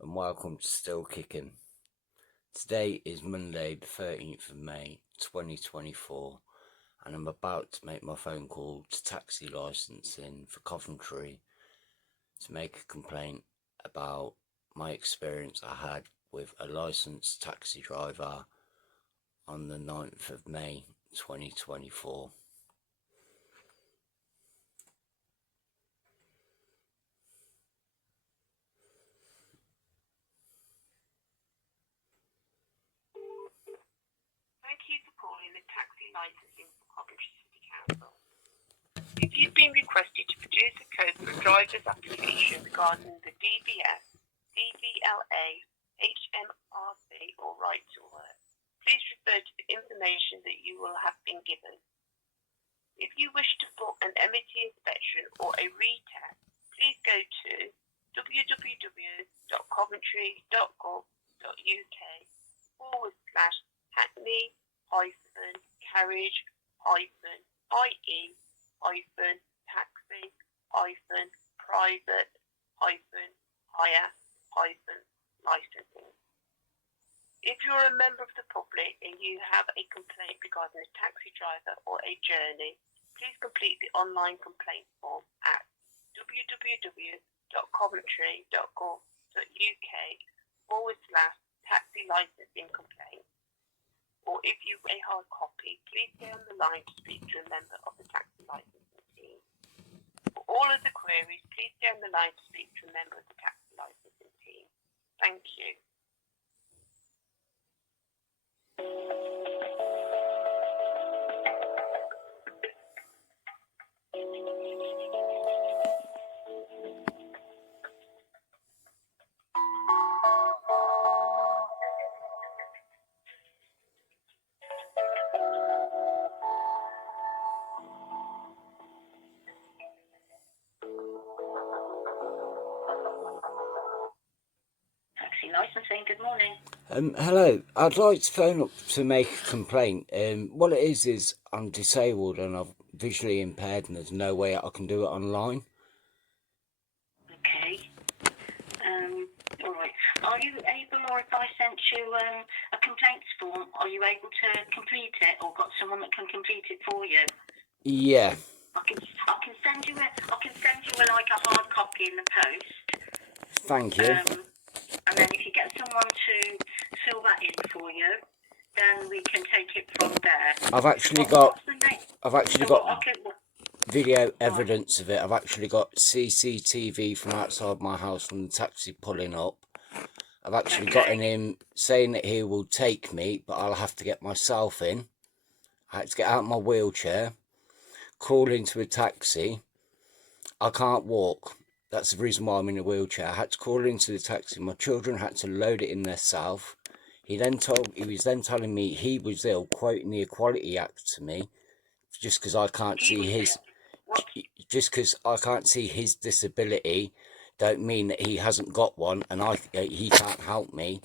and welcome to Still Kicking. Today is Monday the 13th of May 2024 and I'm about to make my phone call to taxi licensing for Coventry to make a complaint about my experience I had with a licensed taxi driver on the 9th of May 2024. Thank you for calling the taxi licensing for Coventry City Council. If you've been requested to produce a code for a driver's application regarding the DBS, DVLA, HMRC or right to work, please refer to the information that you will have been given. If you wish to book an MOT inspection or a retest, please go to www.coventry.gov.uk/hackney-ie-taxi-private-hire-licensing. If you're a member of the public and you have a complaint regarding a taxi driver or a journey, please complete the online complaint form at www.coventry.gov.uk/taxi licensing complaint. Or if you want a hard copy, please stay on the line to speak to a member of the taxi licensing team. For all of the queries, please stay on the line to speak to a member of the taxi licensing team. Thank you. Taxi licensing, good morning. Hello, I'd like to phone up to make a complaint. What it is I'm disabled and I'm visually impaired and there's no way I can do it online. Okay. All right. Are you able, or if I sent you a complaints form, are you able to complete it, or got someone that can complete it for you? Yeah. I can send you like a hard copy in the post. Thank you. And then if you get someone to fill that in for you, then we can take it from there. I've actually got video evidence of it. I've actually got CCTV from outside my house from the taxi pulling up. I've actually gotten him saying that he will take me, but I'll have to get myself in. I had to get out of my wheelchair, crawl into a taxi. I can't walk. That's the reason why I'm in a wheelchair. I had to crawl into the taxi. My children had to load it in themselves. He was then telling me he was ill, quoting the Equality Act to me, just because I can't see his disability, don't mean that he hasn't got one, and he can't help me,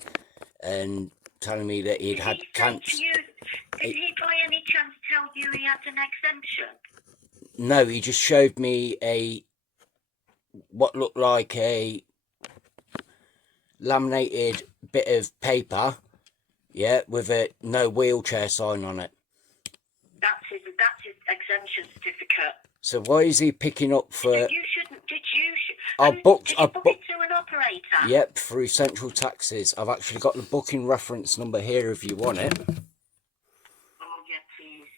and telling me that he'd had cancer. Did he by any chance tell you he had an exemption? No, he just showed me what looked like a laminated bit of paper, with a no wheelchair sign on it. That's his exemption certificate. So why is he picking up for? Did you book it to an operator? Yep, through Central Taxis. I've actually got the booking reference number here if you want it. Oh yeah, please,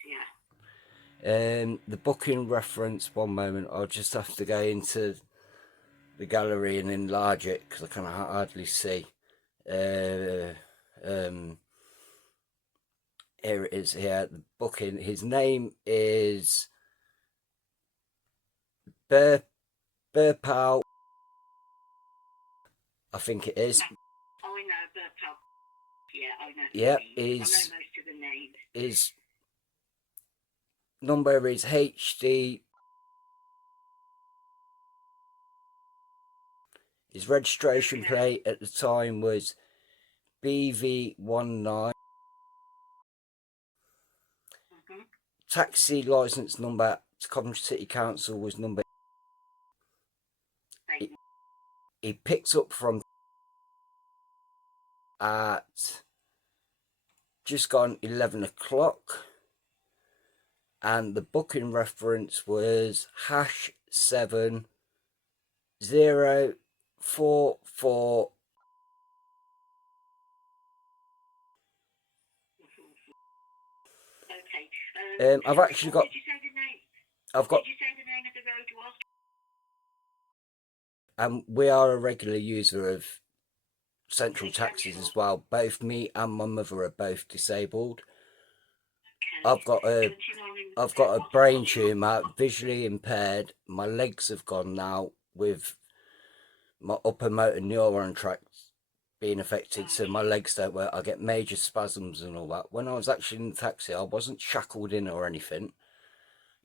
yeah. The booking reference. One moment, I'll just have to go into the gallery and enlarge it because I can hardly see. Here it is. Here, the booking. His name is Burpal. I think it is. I know Burpal. Yeah, I know. Yeah, I know most of the names. His number is HD. His registration plate at the time was BV19. Taxi licence number to Coventry City Council was number. He picks up from at just gone 11 o'clock, and the booking reference was #7044. Okay. I've actually got. Did you say the name? I've got. Did you say the name of the road was? We are a regular user of central taxis Essential. as well. Both me and my mother are both disabled. Okay. I've got a 29. I've got a brain tumour, visually impaired. My legs have gone now with my upper motor neuron tracts being affected, so my legs don't work. I get major spasms and all that. When I was actually in the taxi, I wasn't shackled in or anything.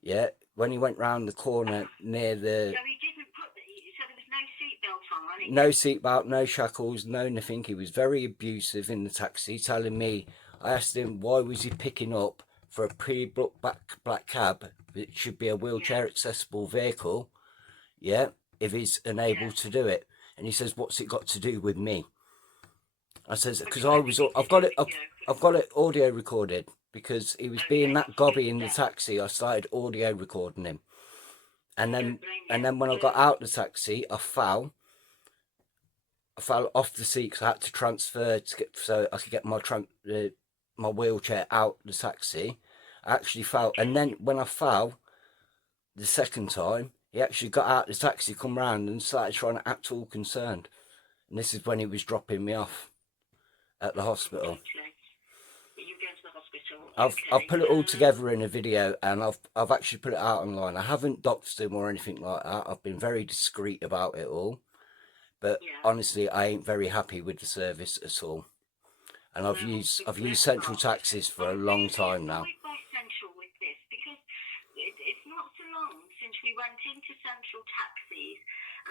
Yeah, when he went round the corner near the. So he didn't put the. So there was no seatbelt on, right? No seatbelt, no shackles, no nothing. He was very abusive in the taxi, telling me. I asked him why was he picking up for a pre-booked black cab. It should be a wheelchair accessible vehicle. Yeah, if he's unable to do it, and he says, "What's it got to do with me?" I says, "Because I've got it, I've got it audio recorded because he was being that gobby in the taxi. I started audio recording him, and then when I got out the taxi, I fell off the seat because I had to transfer so I could get my wheelchair out the taxi. I actually fell, and then when I fell the second time, he actually got out the taxi, come round, and started trying to act all concerned. And this is when he was dropping me off at the hospital. You go to the hospital. I've put it all together in a video, and I've actually put it out online. I haven't doxed him or anything like that. I've been very discreet about it all. But honestly, I ain't very happy with the service at all. And I've used central taxis for a long time now. Quite central with this because it's not so long since we went into central taxis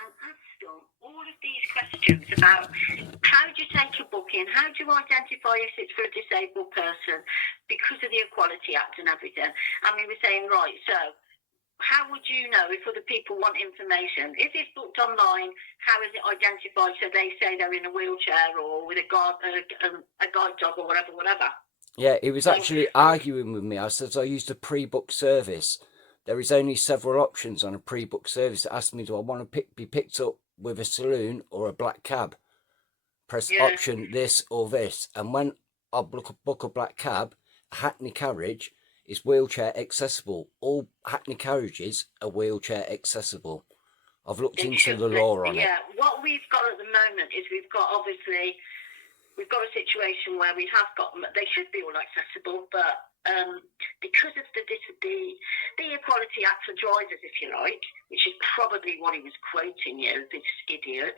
and asked them all of these questions about how do you take a booking, how do you identify if it's for a disabled person because of the Equality Act and everything. And we were saying, right, so how would you know if other people want information? If it's booked online, how is it identified so they say they're in a wheelchair or with a guide dog or whatever? Yeah, he was actually arguing with me. I said I used a pre-booked service. There is only several options on a pre-booked service. It asked me, do I want to be picked up with a saloon or a black cab? Press option this or this. And when I book a black cab, a Hackney carriage is wheelchair accessible. All Hackney carriages are wheelchair accessible. I've looked into the law on it. Yeah, what we've got at the moment is we've got a situation where we have got, they should be all accessible, but because of the Equality Act for drivers, if you like, which is probably what he was quoting you, this idiot,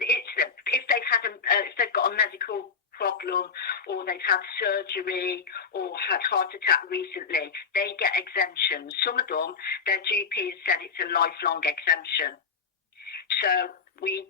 it's if they've got a medical problem or they've had surgery or had heart attack recently, they get exemptions. Some of them, their GP has said it's a lifelong exemption. So the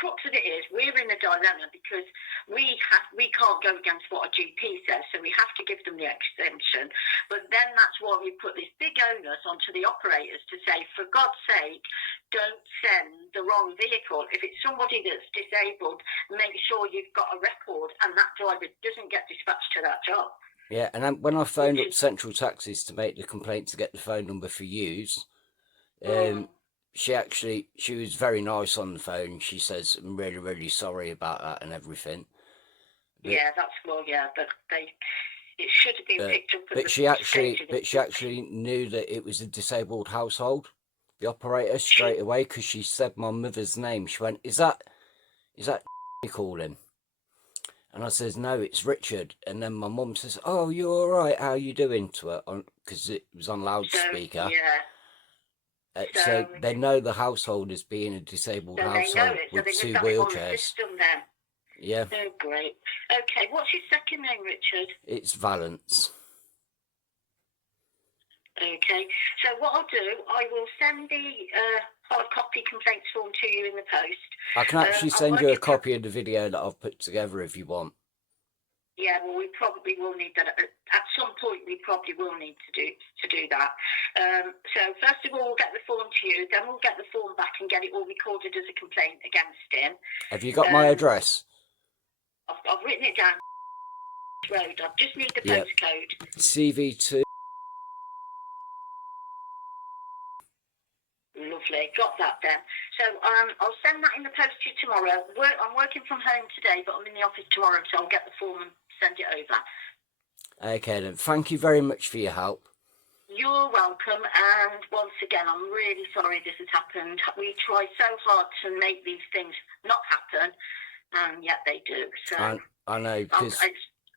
crux of it is we're in a dilemma because we can't go against what a GP says, so we have to give them the exemption. But then that's why we put this big onus onto the operators to say, for God's sake, don't send the wrong vehicle. If it's somebody that's disabled, make sure you've got a record and that driver doesn't get dispatched to that job. Yeah, and then when I phoned up Central Taxis to make the complaint to get the phone number for use, she was very nice on the phone. She says, I'm really, really sorry about that and everything. But it should have been picked up. But she actually knew that it was a disabled household, the operator, straight away, because she said my mother's name. She went, is that calling? And I says, no, it's Richard. And then my mum says, oh, you all right? How you doing? To her, because it was on loudspeaker. So they know the household as being a disabled household with two wheelchairs. Yeah. Oh, great. Okay, what's your second name, Richard? It's Valence. Okay, so what I'll do, I will send the hard copy complaints form to you in the post. I can actually send you a copy of the video that I've put together if you want. Yeah, well, we probably will need that at some point. We probably will need to do that. So first of all, we'll get the form to you, then we'll get the form back and get it all recorded as a complaint against him. Have you got my address? I've written it down. Road. I just need the Yep. postcode. CV2. Lovely, got that then. So I'll send that in the post to you tomorrow. I'm working from home today, but I'm in the office tomorrow, so I'll get the form and send it over. Okay then, thank you very much for your help. You're welcome, and once again, I'm really sorry this has happened. We try so hard to make these things not happen, and yet they do. So I know, because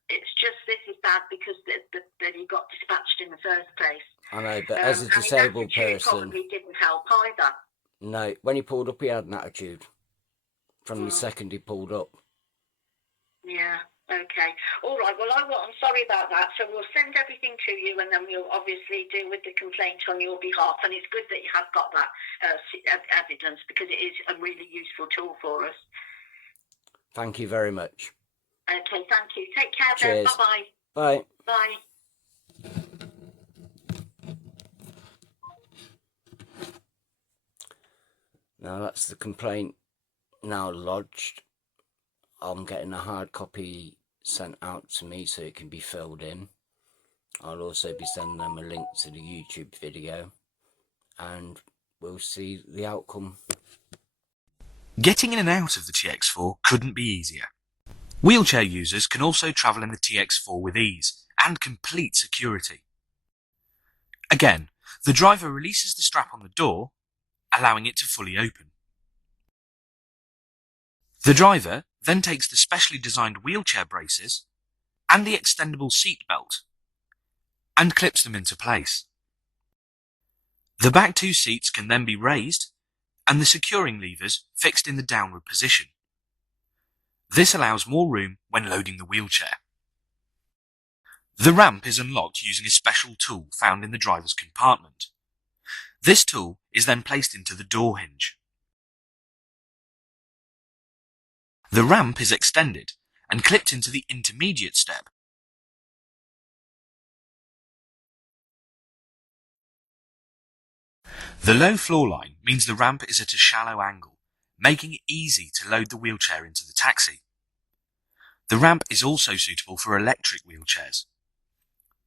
it's just this is bad because that he got dispatched in the first place. I know, but as a disabled person, probably didn't help either. No, when he pulled up, he had an attitude from the second he pulled up. Yeah. Okay. All right. Well, I'm sorry about that. So we'll send everything to you, and then we'll obviously deal with the complaint on your behalf. And it's good that you have got that evidence, because it is a really useful tool for us. Thank you very much. Okay. Thank you. Take care. Cheers. Then. Bye-bye. Bye. Bye. Now that's the complaint now lodged. I'm getting a hard copy sent out to me so it can be filled in. I'll also be sending them a link to the YouTube video, and we'll see the outcome. Getting in and out of the TX4 couldn't be easier. Wheelchair users can also travel in the TX4 with ease and complete security. Again, the driver releases the strap on the door, allowing it to fully open. The driver then takes the specially designed wheelchair braces and the extendable seat belt and clips them into place. The back two seats can then be raised and the securing levers fixed in the downward position. This allows more room when loading the wheelchair. The ramp is unlocked using a special tool found in the driver's compartment. This tool is then placed into the door hinge. The ramp is extended and clipped into the intermediate step. The low floor line means the ramp is at a shallow angle, making it easy to load the wheelchair into the taxi. The ramp is also suitable for electric wheelchairs.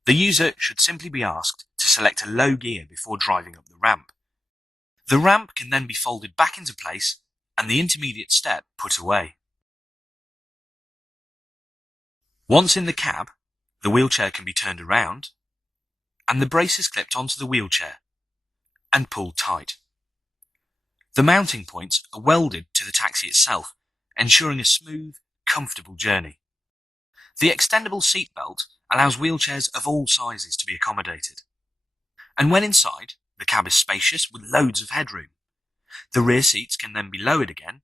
The user should simply be asked to select a low gear before driving up the ramp. The ramp can then be folded back into place and the intermediate step put away. Once in the cab, the wheelchair can be turned around and the braces clipped onto the wheelchair and pulled tight. The mounting points are welded to the taxi itself, ensuring a smooth, comfortable journey. The extendable seat belt allows wheelchairs of all sizes to be accommodated. And when inside, the cab is spacious with loads of headroom. The rear seats can then be lowered again,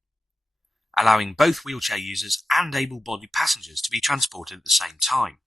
allowing both wheelchair users and able-bodied passengers to be transported at the same time.